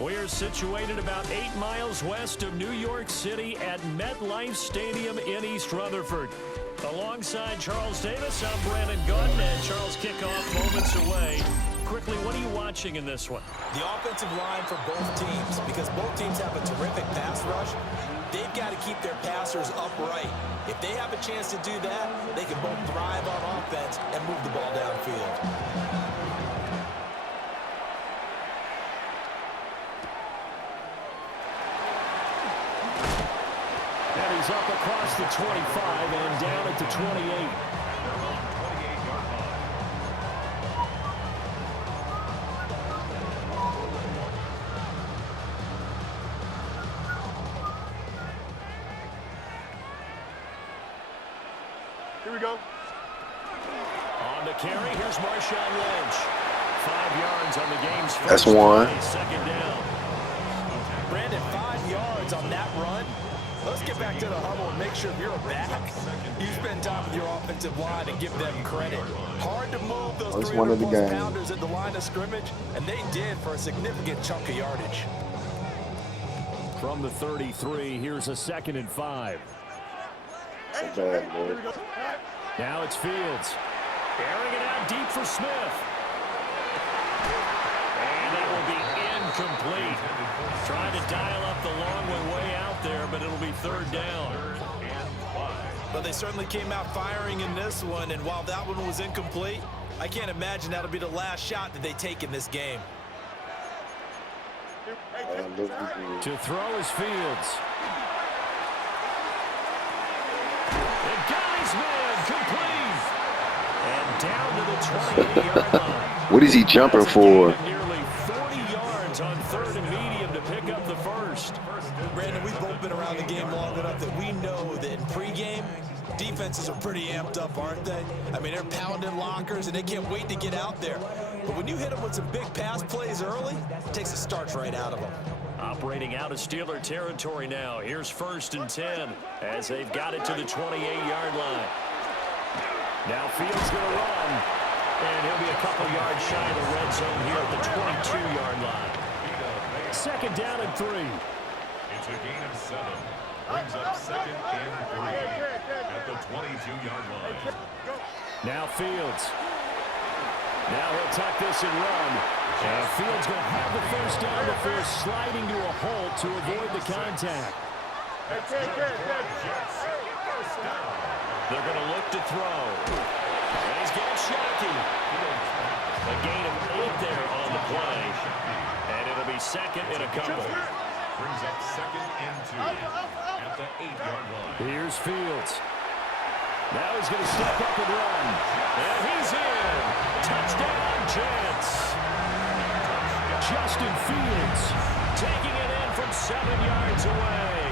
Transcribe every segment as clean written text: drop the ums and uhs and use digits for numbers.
We are situated about 8 miles west of New York City at MetLife Stadium in East Rutherford. Alongside Charles Davis, I'm Brandon Gordon, and Charles kickoff moments away. Quickly, what are you watching in this one? The offensive line for both teams, because both teams have a terrific pass rush. They've got to keep their passers upright. If they have a chance to do that, they can both thrive on offense and move the ball downfield. And he's up across the 25 and down at the 28. Here we go. On the carry, here's Marshawn Lynch. 5 yards on the game's first. That's one. Second down. Brandon, 5 yards on that run. Let's get back to the huddle and make sure you're back. You spend time with your offensive line and give them credit. Hard to move those 300-plus pounders at the line of scrimmage, and they did for a significant chunk of yardage. From the 33, here's a 2nd and 5. Now it's Fields. Airing it out deep for Smith. And that will be incomplete. Trying to dial up the long way out there, but it'll be 3rd down. But they certainly came out firing in this one, and while that one was incomplete, I can't imagine that'll be the last shot that they take in this game. To throw is Fields. The guy's man, complete. And down to the 28-yard line. What is he jumping for? Nearly 40 yards on 3rd and medium to pick up the first. Brandon, we've both been around the game long enough that we know that in pregame, defenses are pretty amped up, aren't they? I mean, they're pounding lockers, and they can't wait to get out there. But when you hit them with some big pass plays early, it takes the starch right out of them. Operating out of Steeler territory now. Here's 1st and 10 as they've got it to the 28-yard line. Now Fields going to run, and he'll be a couple yards shy of the red zone here at the 22-yard line. 2nd down and 3. It's a gain of 7. Brings up 2nd and 3 at the 22-yard line. Now Fields. Now he'll tuck this and run. And Fields going to have the first down before sliding to a halt to avoid the contact. They're going to look to throw. And he's getting Shockey. A gain of 8 there on the play. And it'll be 2nd and a couple. Brings up 2nd and 2 at the 8-yard line. Here's Fields. Now he's going to step up and run. And he's in. Touchdown, Jets. Justin Fields taking it in from 7 yards away.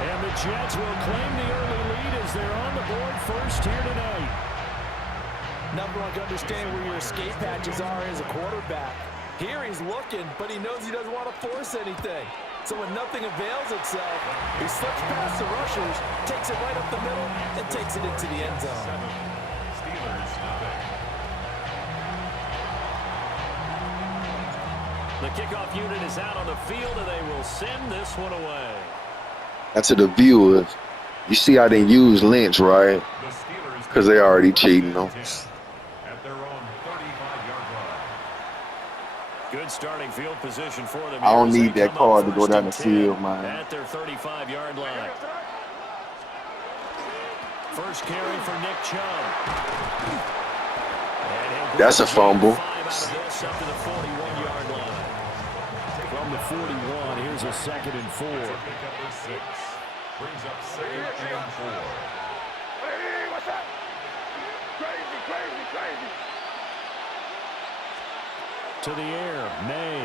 And the Jets will claim the early lead as they're on the board first here tonight. Number one, to understand where your escape hatches are as a quarterback. Here he's looking, but he knows he doesn't want to force anything. So when nothing avails itself, he slips past the rushers, takes it right up the middle, and takes it into the end zone. Steelers nothing. The kickoff unit is out on the field, and they will send this one away. That's to the viewers. You see how they use Lynch, right? Because they already cheating them. At their own 35-yard line. Good starting field position for them. I don't need that card to go down the field, man. At their 35-yard line. First carry for Nick Chubb. That's a fumble. Up to the 41-yard line. From the 41, here's a 2nd and 4. Brings up 2nd and 4. Hey, what's up? Crazy. To the air, May.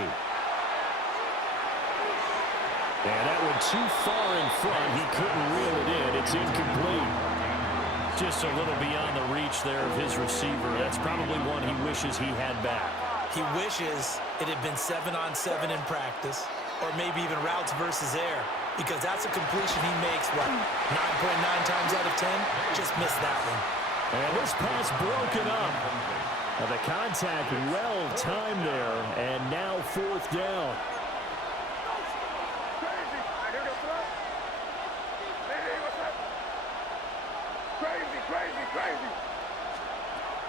And that one too far in front. He couldn't reel it in. It's incomplete. Just a little beyond the reach there of his receiver. That's probably one he wishes he had back. He wishes it had been 7-on-7 in practice, or maybe even routes versus air, because that's a completion he makes, what, 9.9 times out of 10? Just missed that one. And this pass broken up. And the contact well timed there, and now 4th down.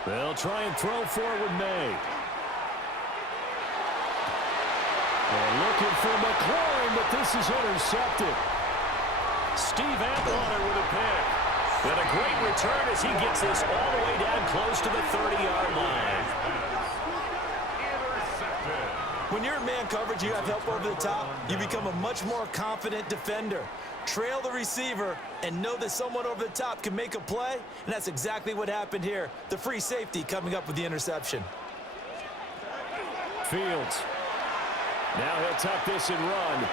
They'll try and throw forward May. They're looking for McLaurin, but this is intercepted. Steve Atwater with a pick. And a great return as he gets this all the way down close to the 30-yard line. When you're in man coverage, you have help over the top, you become a much more confident defender. Trail the receiver and know that someone over the top can make a play, and that's exactly what happened here. The free safety coming up with the interception. Fields. Now he'll tuck this and run.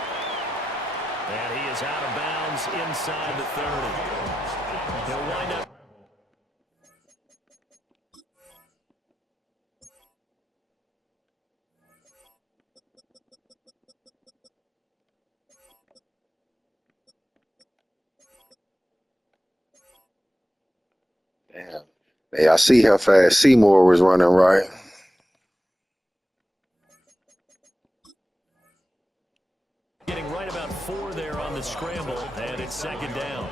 And he is out of bounds inside the 30. He'll wind up. Damn. Hey, I see how fast Seymour was running, right? Getting right about 4 there on the scramble, and it's second down.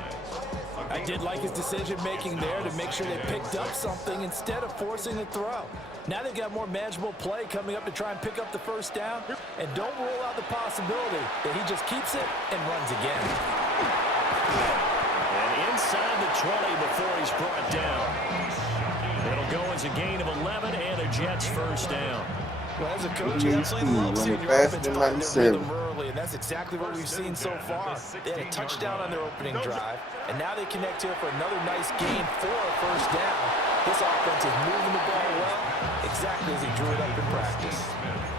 I did like his decision-making there to make sure they picked up something instead of forcing the throw. Now they've got more manageable play coming up to try and pick up the first down, and don't rule out the possibility that he just keeps it and runs again. And inside the 20 before he's brought down. It'll go as a gain of 11 and a Jets first down. Well, as a coach, you absolutely love seeing your offense find their rhythm early, and that's exactly what we've seen so far. They had a touchdown on their opening drive, and now they connect here for another nice gain for a first down. This offense is moving the ball well, exactly as he drew it up in practice.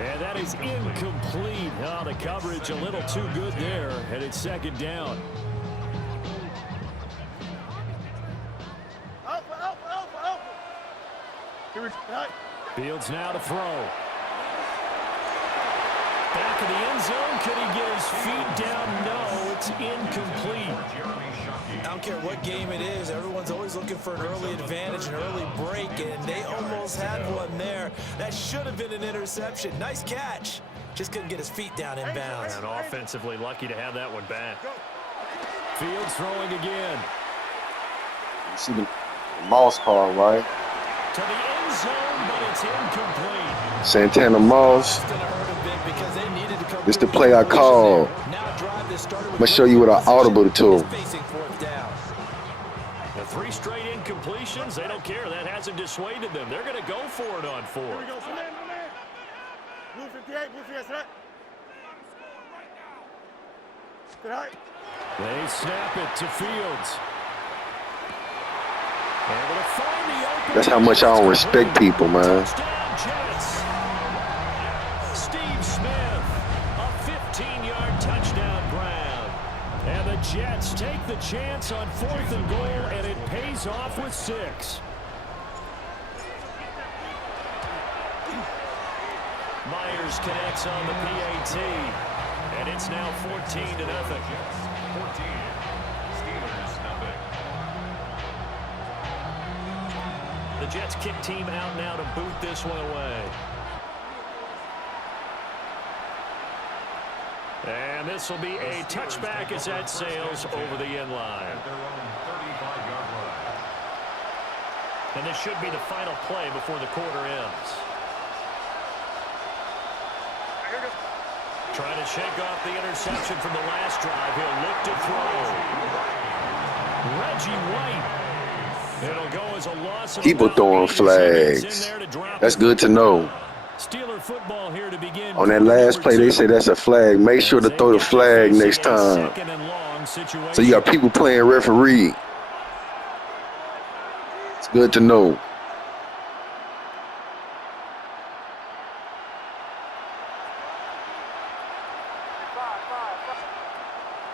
And that is incomplete. Oh, the coverage a little too good there, and it's second down. Fields now to throw. Back of the end zone. Could he get his feet down? No, it's incomplete. I don't care what game it is. Everyone's always looking for an early advantage, an early break, and they almost had one there. That should have been an interception. Nice catch. Just couldn't get his feet down in bounds. And offensively lucky to have that one back. Fields throwing again. You see the Moss call, right? To the end zone, but it's incomplete. Santana Moss. This the play I called. I'm going to show you what I audible to. The 3 straight incompletions, they don't care. That hasn't dissuaded them. They're going to go for it on 4. They snap it to Fields. Able to find the open. That's how much I don't respect people, man. Steve Smith, a 15-yard touchdown grab. And the Jets take the chance on 4th and goal, and it pays off with 6. Myers connects on the PAT, and it's now 14-0. 14. Steelers, nothing. The Jets kick team out now to boot this one away. And this will be a touchback as that sails over the end line. At their own 35-yard line. And this should be the final play before the quarter ends. Trying to shake off the interception from the last drive. He'll look to throw. Reggie White. It'll go as a loss of People throwing flags. That's good to know. Steeler football here to begin. On that last play, they say that's a flag. Make sure to throw the flag next time. So you got people playing referee. It's good to know.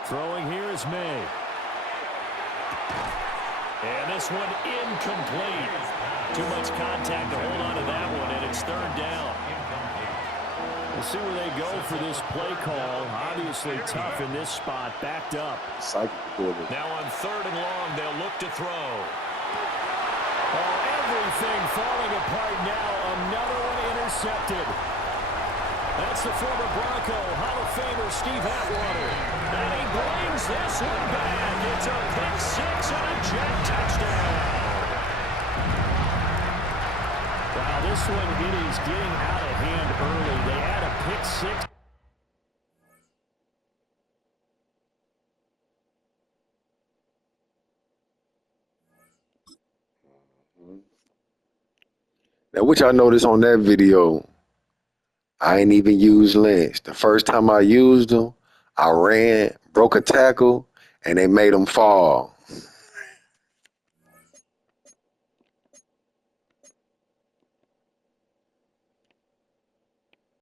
Throwing here is May. And this one incomplete. Too much contact to hold on to that one, and it's 3rd down. We'll see where they go for this play call. Obviously tough in this spot, backed up. Now on 3rd and long, they'll look to throw. Oh, everything falling apart now. Another one intercepted. That's the former Bronco Hall of Famer Steve Atwater. And he brings this one back. It's a pick 6 and a Jet touchdown. this one, it is getting out of hand early. They had a pick six. Now, what y'all notice on that video, I ain't even used lynch. The first time I used them, I ran, broke a tackle, and they made them fall.